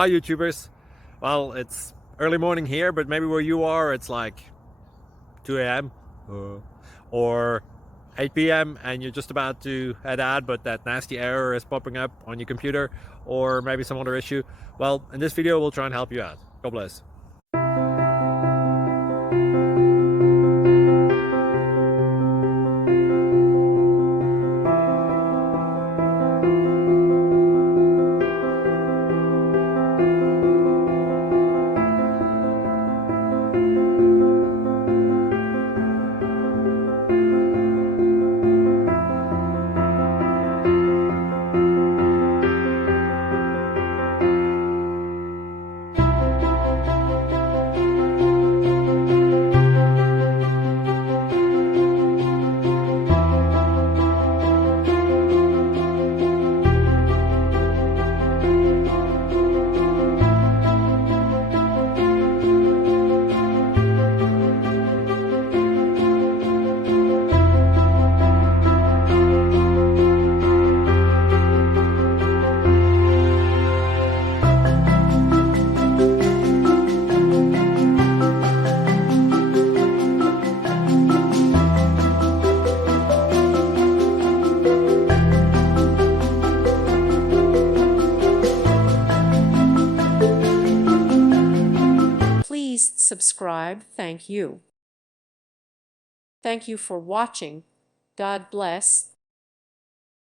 Hi YouTubers. Well, it's early morning here, but maybe where you are it's like 2 a.m. or 8 p.m. and you're just about to head out, but that nasty error is popping up on your computer, or maybe some other issue. Well, in this video we'll try and help you out. God bless. Please subscribe. Thank you. Thank you for watching. God bless.